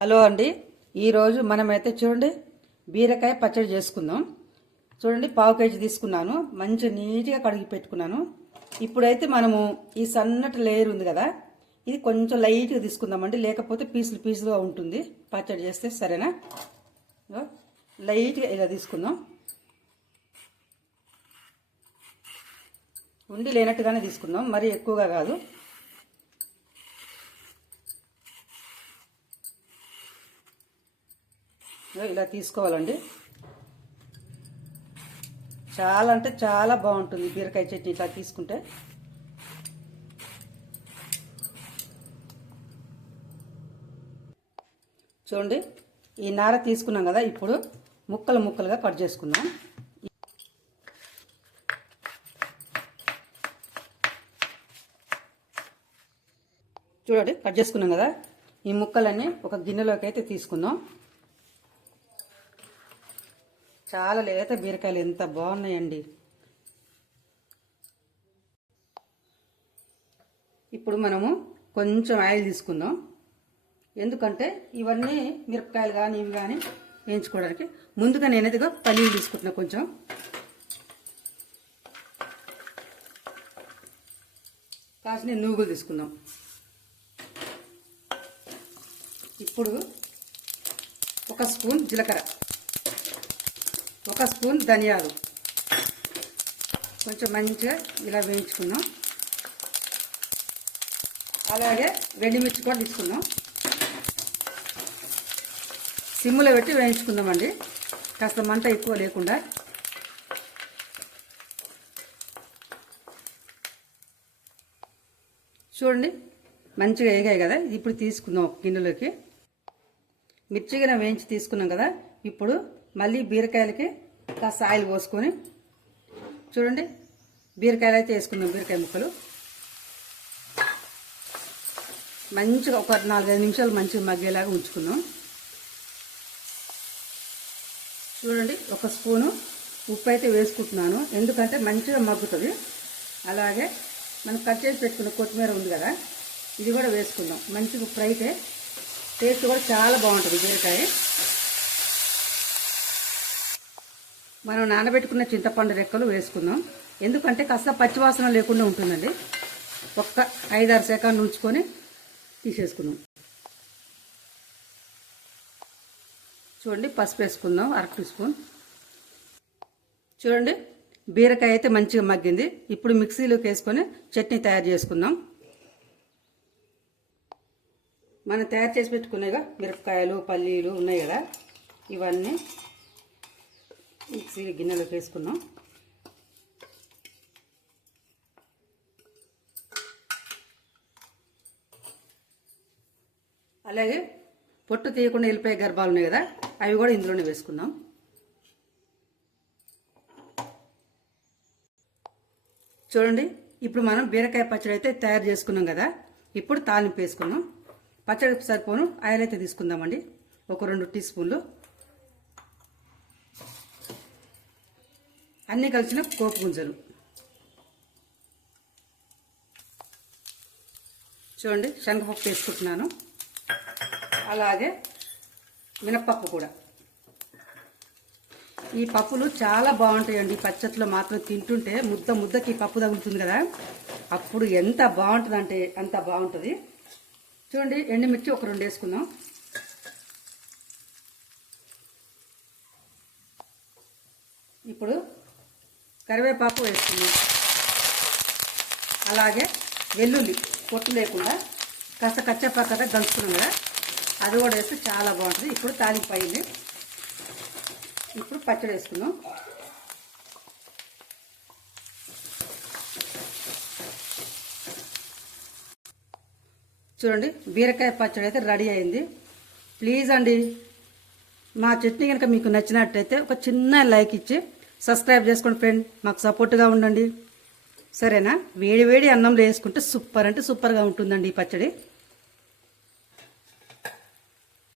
Hello అండి, ఈరోజు మనమైతే చూడండి బీరకాయ పచ్చడి చేసుకుందాం. చూడండి, పావు కేజీ తీసుకున్నాను. మంచి నీట్గా కడిగి పెట్టుకున్నాను. ఇప్పుడైతే మనము ఈ సన్నటి లేయర్ ఉంది కదా, ఇది కొంచెం లైట్గా తీసుకుందామండి, లేకపోతే పీసులు పీసులుగా ఉంటుంది పచ్చడి చేస్తే. సరేనా? లైట్గా ఇలా తీసుకుందాం. ఉండి లేనట్టుగానే తీసుకుందాం, మరీ ఎక్కువగా కాదు. ఇలా తీసుకోవాలండి. చాలా అంటే చాలా బాగుంటుంది బీరకాయ చట్నీ ఇట్లా తీసుకుంటే. చూడండి, ఈ నార తీసుకున్నాం కదా, ఇప్పుడు ముక్కలు ముక్కలుగా కట్ చేసుకుందాం. చూడండి, కట్ చేసుకున్నాం కదా, ఈ ముక్కలన్నీ ఒక గిన్నెలోకి అయితే తీసుకుందాం. చాలా లేత బీరకాయలు ఎంత బాగున్నాయండి. ఇప్పుడు మనము కొంచెం ఆయిల్ తీసుకుందాం, ఎందుకంటే ఇవన్నీ మిరపకాయలు కానీ ఇవి కానీ వేయించుకోవడానికి. ముందుగా నేనైతే పల్లీలు తీసుకుంటున్నా, కొంచెం కాసిన నూగులు తీసుకుందాం. ఇప్పుడు ఒక స్పూన్ జీలకర్ర, ఒక స్పూన్ ధనియాలు కొంచెం మంచిగా ఇలా వేయించుకుందాం. అలాగే ఎండుమిర్చి కూడా తీసుకుందాం. సిమ్లో పెట్టి వేయించుకుందామండి, కాస్త మంట ఎక్కువ లేకుండా. చూడండి, మంచిగా వేగాయి కదా, ఇప్పుడు తీసుకుందాం ఒక గిన్నెలోకి. మిర్చిగా వేయించి తీసుకున్నాం కదా, ఇప్పుడు మళ్ళీ బీరకాయలకి కాస్త ఆయిల్ పోసుకొని చూడండి బీరకాయలు అయితే వేసుకుందాం. బీరకాయ ముక్కలు మంచిగా ఒక 4-5 నిమిషాలు మంచిగా మగ్గేలాగా ఉంచుకుందాం. చూడండి, ఒక స్పూను ఉప్పు అయితే వేసుకుంటున్నాను, ఎందుకంటే మంచిగా మగ్గుతుంది. అలాగే మనం కట్ చేసి పెట్టుకున్న కొత్తిమీర ఉంది కదా, ఇది కూడా వేసుకుందాం. మంచిగా ఫ్రై అయితే టేస్ట్ కూడా చాలా బాగుంటుంది బీరకాయ. మనం నానబెట్టుకున్న చింతపండు రెక్కలు వేసుకుందాం, ఎందుకంటే కాస్త పచ్చివాసన లేకుండా ఉంటుందండి. ఒక్క 5-6 సెకండ్లు ఉంచుకొని తీసేసుకుందాం. చూడండి, పసుపు వేసుకుందాం 1/2 టీ స్పూన్. చూడండి, బీరకాయ అయితే మంచిగా మగ్గింది. ఇప్పుడు మిక్సీలోకి వేసుకొని చట్నీ తయారు చేసుకుందాం. మనం తయారు చేసి పెట్టుకునేగా మిరపకాయలు పల్లీలు ఉన్నాయి కదా, ఇవన్నీ మిక్సీ గిన్నెలోకి వేసుకున్నాం. అలాగే పొట్టు తీయకుండా వెళ్ళిపోయే గర్భాలు ఉన్నాయి కదా, అవి కూడా ఇందులోనే వేసుకుందాం. చూడండి, ఇప్పుడు మనం బీరకాయ పచ్చడి అయితే తయారు చేసుకున్నాం కదా, ఇప్పుడు తాలింపు వేసుకున్నాం. పచ్చడికి సరిపోను ఆయిల్ అయితే తీసుకుందామండి, ఒక 2 టీ స్పూన్లు. అన్నీ కలిసిన పోపు గింజలు. చూడండి, శనగపప్పు వేసుకుంటున్నాను, అలాగే మినప్పప్పు కూడా. ఈ పప్పులు చాలా బాగుంటాయండి పచ్చట్లో మాత్రం. తింటుంటే ముద్ద ముద్దకి పప్పు తగులుతుంది కదా, అప్పుడు ఎంత బాగుంటుంది అంటే అంత బాగుంటుంది. చూడండి, ఎండుమిర్చి ఒక 2 వేసుకుందాం. ఇప్పుడు కరివేపాకు వేసుకుందాం. అలాగే వెల్లుల్లి పొట్టు లేకుండా కాస్త కచ్చపక్కగా దంచుకున్నాం కదా, అది కూడా వేస్తే చాలా బాగుంటుంది. ఇప్పుడు తాలింపు అయింది, ఇప్పుడు పచ్చడి వేసుకుందాం. చూడండి, బీరకాయ పచ్చడి అయితే రెడీ అయింది. ప్లీజ్ అండి, మా చట్నీ కనుక మీకు నచ్చినట్టయితే ఒక చిన్న లైక్ ఇచ్చి సబ్స్క్రైబ్ చేసుకోండి ఫ్రెండ్, మాకు సపోర్ట్గా ఉండండి. సరేనా? వేడి వేడి అన్నంలో వేసుకుంటే సూపర్ అంటే సూపర్గా ఉంటుందండి ఈ పచ్చడి.